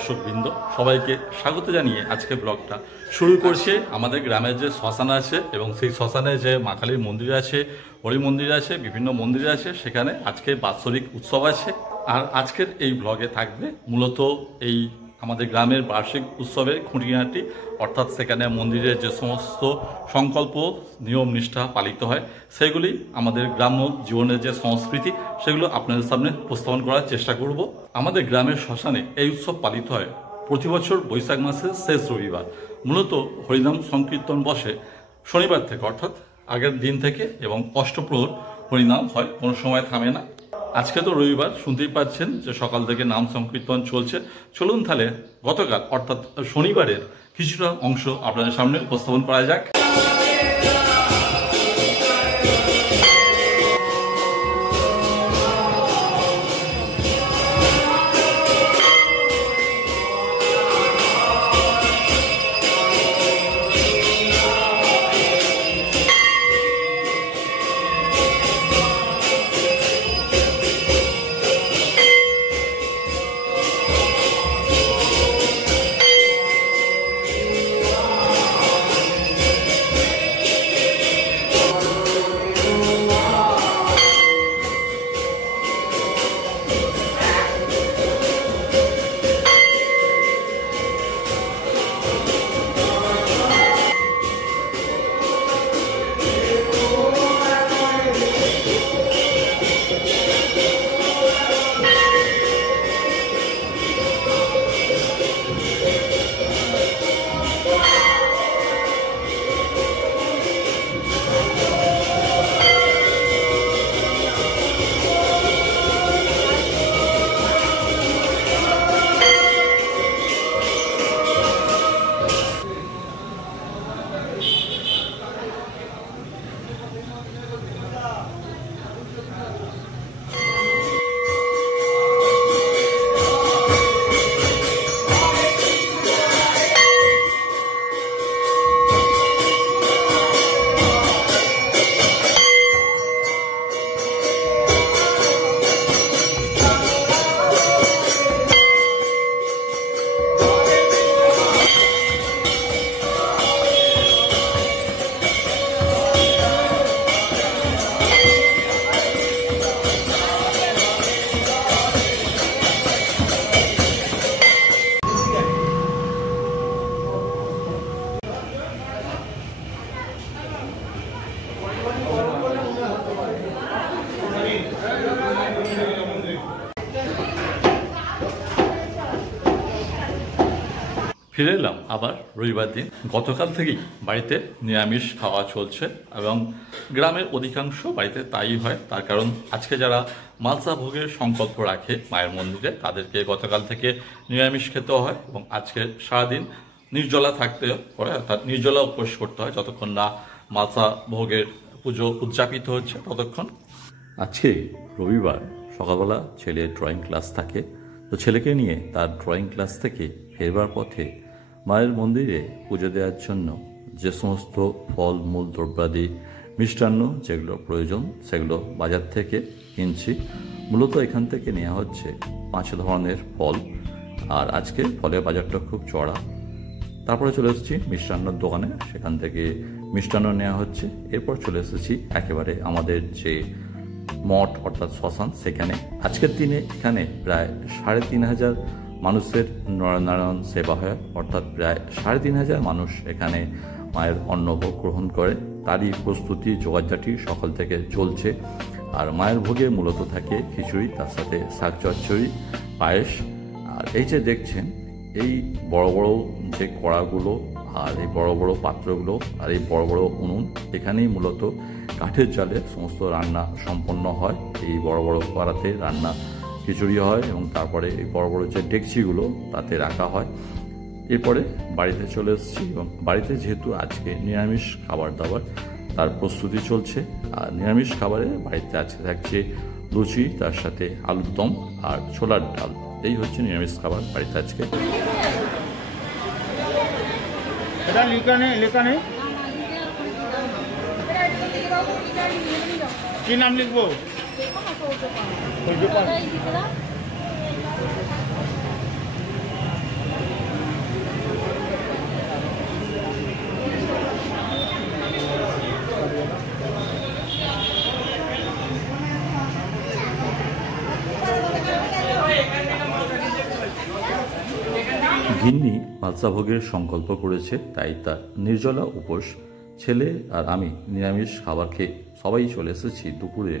দর্শকবৃন্দ সবাইকে স্বাগত জানিয়ে আজকে ব্লগটা শুরু করছে। আমাদের গ্রামের যে শ্মশান আছে এবং সেই শ্মশানে যে মা কালীর মন্দির আছে, হরি মন্দির আছে, বিভিন্ন মন্দির আছে, সেখানে আজকে বাৎসরিক উৎসব আছে। আর আজকের এই ব্লগে থাকবে মূলত এই আমাদের গ্রামের বার্ষিক উৎসবের খুঁটিনাটি, অর্থাৎ সেখানে মন্দিরের যে সমস্ত সংকল্প নিয়ম নিষ্ঠা পালিত হয় সেগুলি আমাদের গ্রাম্য জীবনের যে সংস্কৃতি সেগুলো আপনাদের সামনে উপস্থাপন করার চেষ্টা করব। আমাদের গ্রামের শ্মশানে এই উৎসব পালিত হয় প্রতি বছর বৈশাখ মাসের শেষ রবিবার। মূলত হরিনাম সংকীর্তন বসে শনিবার থেকে, অর্থাৎ আগের দিন থেকে, এবং অষ্টপ্রহর হরিনাম হয়, কোনো সময় থামে না। আজকে তো রবিবার, শুনতেই পাচ্ছেন যে সকাল থেকে নাম সংকীর্তন চলছে। চলুন তাহলে গতকাল অর্থাৎ শনিবারের কিছুটা অংশ আপনাদের সামনে উপস্থাপন করা যাক। ফিরে এলাম আবার রবিবার দিন। গতকাল থেকেই বাড়িতে নিরামিষ খাওয়া চলছে এবং গ্রামের অধিকাংশ বাড়িতে তাই হয়। তার কারণ আজকে যারা মালসা ভোগের সংকল্প রাখে মায়ের মন্দিরে, তাদেরকে গতকাল থেকে নিরামিষ খেতে হয় এবং আজকে সারাদিন নির্জলা থাকতে হয়, অর্থাৎ নির্জলা উপোস করতে হয় যতক্ষণ না মালসা ভোগের পুজো উদযাপিত হচ্ছে ততক্ষণ। আজকে রবিবার সকালবেলা ছেলের ড্রয়িং ক্লাস থাকে, তো ছেলেকে নিয়ে তার ড্রয়িং ক্লাস থেকে ফেরবার পথে মায়ের মন্দিরে পুজো দেওয়ার জন্য যে সমস্ত ফল মূল দ্রব্যাদি মিষ্টান্ন যেগুলো প্রয়োজন সেগুলো বাজার থেকে কিনছি। মূলত এখান থেকে নেওয়া হচ্ছে 5 ধরনের ফল, আর আজকে ফলের বাজারটা খুব চড়া। তারপরে চলে এসেছি মিষ্টান্নর দোকানে, সেখান থেকে মিষ্টান্ন নেওয়া হচ্ছে। এরপর চলে এসেছি একেবারে আমাদের যে মঠ অর্থাৎ শ্মশান সেখানে। আজকের দিনে এখানে প্রায় 3,500 মানুষের নরনারায়ণ সেবা হয়, অর্থাৎ প্রায় 3,500 মানুষ এখানে মায়ের অন্নভোগ গ্রহণ করে। তারই প্রস্তুতি জোগাড়জাটি সকাল থেকে চলছে। আর মায়ের ভোগে মূলত থাকে খিচুড়ি, তার সাথে শাক চচ্চড়ি, পায়েস। আর এই যে দেখছেন এই বড় বড় যে কড়াগুলো আর এই বড় বড় পাত্রগুলো আর এই বড় বড় উনুন, এখানেই মূলত কাঠের জালে সমস্ত রান্না সম্পন্ন হয়। এই বড় বড় কড়াতে রান্না খিচুড়ি হয় এবং তারপরে এই বড় বড় যে ডেকচিগুলো তাতে রাখা হয়। এরপরে বাড়িতে চলে এসেছি এবং বাড়িতে যেহেতু আজকে নিরামিষ খাবার দাবার তার প্রস্তুতি চলছে। আর নিরামিষ খাবারে বাড়িতে আজকে থাকছে লুচি, তার সাথে আলুর দম আর ছোলার ডাল। এই হচ্ছে নিরামিষ খাবার বাড়িতে আজকে। কি নাম লিখবো? গিন্নি মালসাভোগের সংকল্প করেছে, তাই তার নির্জলা উপোস। ছেলে আর আমি নিরামিষ খাবার খেয়ে সবাই চলে এসেছি দুপুরে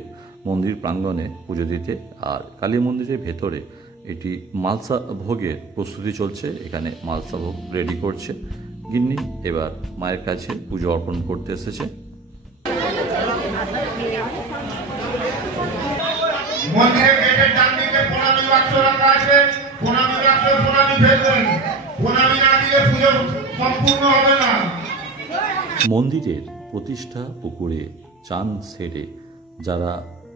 মন্দির প্রাঙ্গণে পুজো দিতে। আর কালী মন্দিরের ভেতরে এটি মালসা ভোগের প্রস্তুতি চলছে। এখানে মালসা ভোগ রেডি করছে গিন্নি। এবার মায়ের কাছে পুজো অর্পণ করতে এসেছে। মন্দিরের গেটের ডান দিকে প্রণামী বাক্স রাখা আছে। প্রণামী বাক্স প্রণামী ফেলবেন। প্রণামী না দিলে পুজো সম্পূর্ণ হবে না। মন্দিরের প্রতিষ্ঠা পুকুরে চান সেরে যারা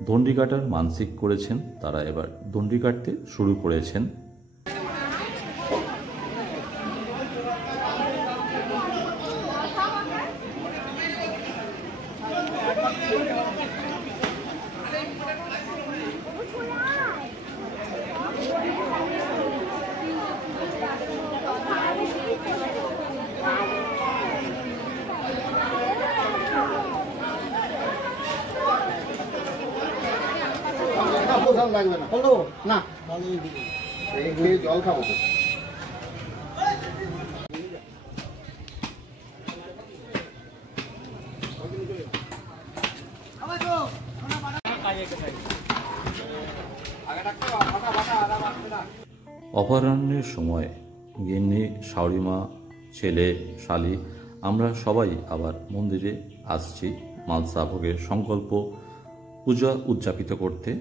দণ্ডি কাটার মানসিক করেছেন তারা এবার দণ্ডি কাটতে শুরু করেছেন। লাগবে না হলো না জল খাবো। অপরাহ্নের সময় গিন্নি, শাশুড়িমা, ছেলে, শালি আমরা সবাই আবার মন্দিরে আসছি মালসা ভোগের সংকল্প পূজা উদযাপিত করতে।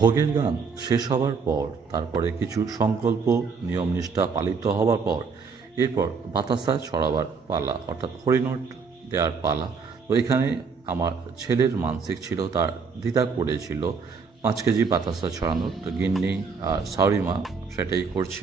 ভোগের গান শেষ হবার পর তারপরে কিছু সংকল্প নিয়ম নিষ্ঠা পালিত হবার পর এরপর বাতাসা ছড়াবার পালা, অর্থাৎ হরিণট দেওয়ার পালা। তো এখানে আমার ছেলের মানসিক ছিল, তার দিদা করেছিল 5 কেজি বাতাসা ছড়ানোর। তো গিন্নি আর সাউরিমা সেটাই করছে।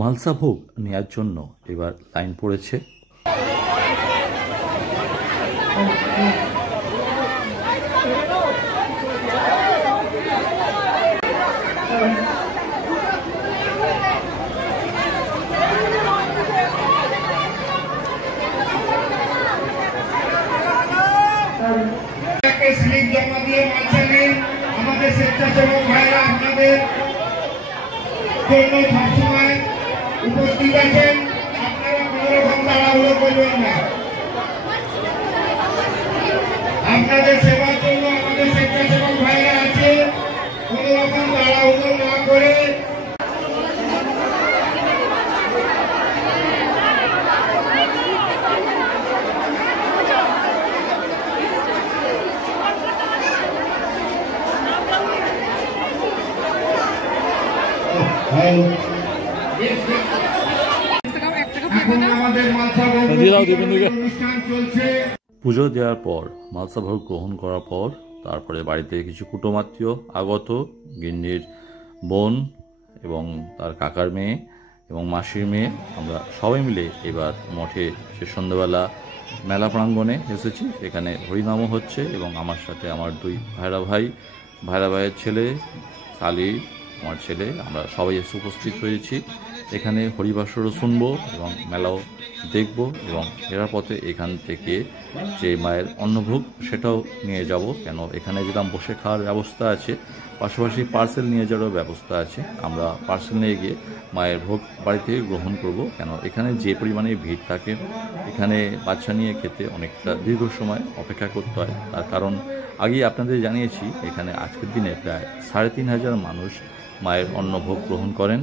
মালসা ভোগ নেয়ার জন্য এবার লাইন পড়েছে। স্লিপ জমা দিয়ে মালসা নিন। আমাদের স্বেচ্ছাসেবক ভাইরা আপনাদের জন্য সবসময় উপস্থিত আছেন। আপনারা কোনো রকম তাড়াহুড়ো করবেন না। আপনাদের সেবার জন্য আমাদের স্বেচ্ছাসেবক ভাইরা আছে, কোনো রকম তাড়াহুড়ো না করে পুজো দেওয়ার পর মালসা ভোগ গ্রহণ করার পর তারপরে বাড়িতে কিছু কুটুমাত্মীয় আগত, গিন্নির বোন এবং তার কাকার মেয়ে এবং মাসির মেয়ে, আমরা সবাই মিলে এবার মঠে সে সন্ধ্যাবেলা মেলা প্রাঙ্গণে এসেছি। এখানে হরিনামও হচ্ছে এবং আমার সাথে আমার 2 ভাইরা ভাইয়ের ছেলে শালি, আমার ছেলে, আমরা সবাই এসে উপস্থিত হয়েছি। এখানে হরিবাসরও শুনবো এবং মেলাও দেখব এবং ফেরার পথে এখান থেকে যে মায়ের অন্নভোগ সেটাও নিয়ে যাব, কেন এখানে যেরকম বসে খাওয়ার ব্যবস্থা আছে পাশাপাশি পার্সেল নিয়ে যাওয়ারও ব্যবস্থা আছে। আমরা পার্সেল নিয়ে গিয়ে মায়ের ভোগ বাড়িতে গ্রহণ করব, কেন এখানে যে পরিমাণে ভিড় থাকে এখানে বাচ্চা নিয়ে খেতে অনেকটা দীর্ঘ সময় অপেক্ষা করতে হয়। তার কারণ আগেই আপনাদের জানিয়েছি এখানে আজকের দিনে প্রায় ৩,৫০০ মানুষ মায়ের অন্নভোগ গ্রহণ করেন।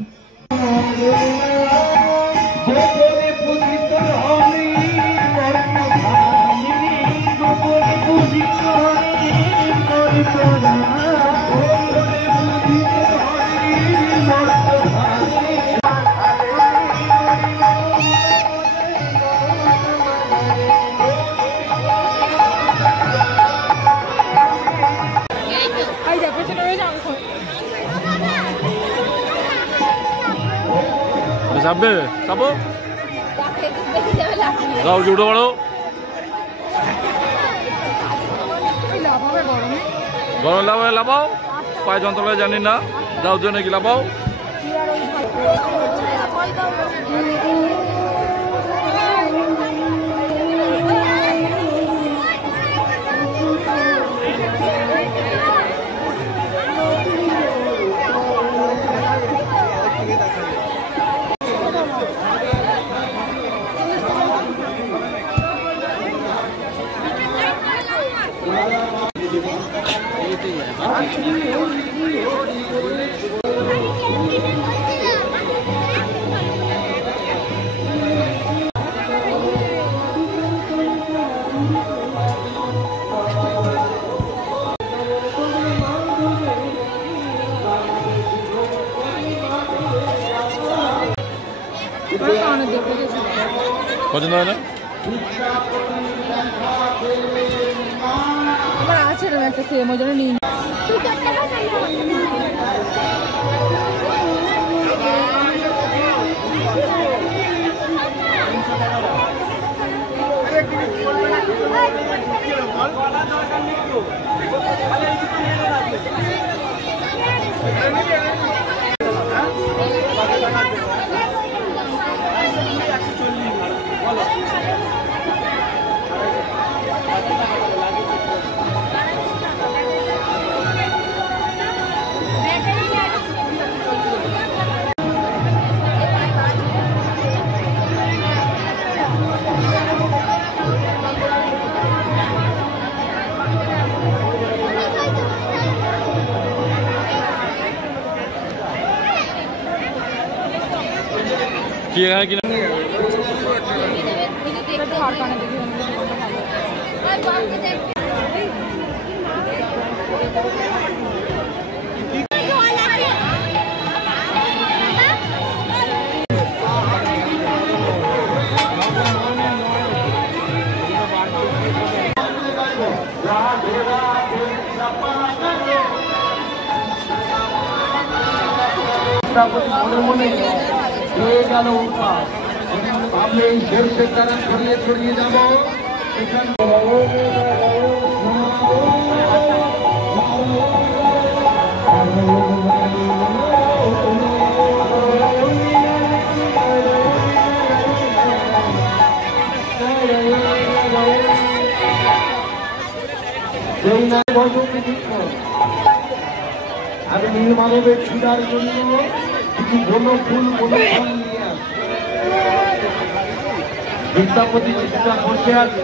যাবে যাবো যাও উঠে পড়ো, গরম লাভাও লাভাও, পায়ে যন্ত্রণা জানি না, যাও জন্য কি লাভাও। পছন্দ হয় না আমার আছে এরকম একটা সেম, ওই জন্য নিই। কি কিনা মনে মনে হয়ে গেল উপাস, ভাবলে এই শেষের দ্বারা ছড়িয়ে ছড়িয়ে যাব এখানে। আমি নীলমাধবের ছিড়ার জন্য কিছু কোনো ফুল কোনো ফল নিয়ে আসি। বিদ্যাপতি কিছুটা বসে আছে,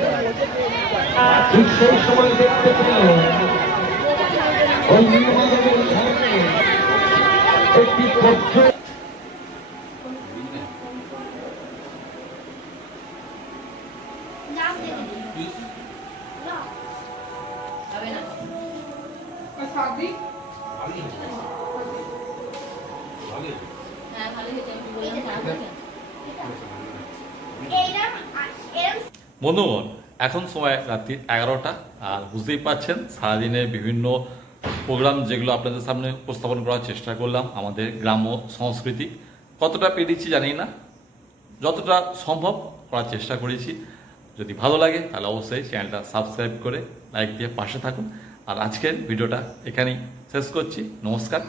ঠিক সেই সময় দেখতে পেল ওই নীলমাধবের সামনে একটি কক্ষ। বন্ধুগণ, এখন সময় রাত্রি 11টা, আর বুঝতেই পাচ্ছেন সারাদিনে বিভিন্ন প্রোগ্রাম যেগুলো আপনাদের সামনে উপস্থাপন করার চেষ্টা করলাম, আমাদের গ্রাম্য সংস্কৃতি কতটা পেরেছি জানি না, যতটা সম্ভব করার চেষ্টা করেছি। যদি ভালো লাগে তাহলে অবশ্যই চ্যানেলটা সাবস্ক্রাইব করে লাইক দিয়ে পাশে থাকুন। আর আজকের ভিডিওটা এখানেই শেষ করছি। নমস্কার।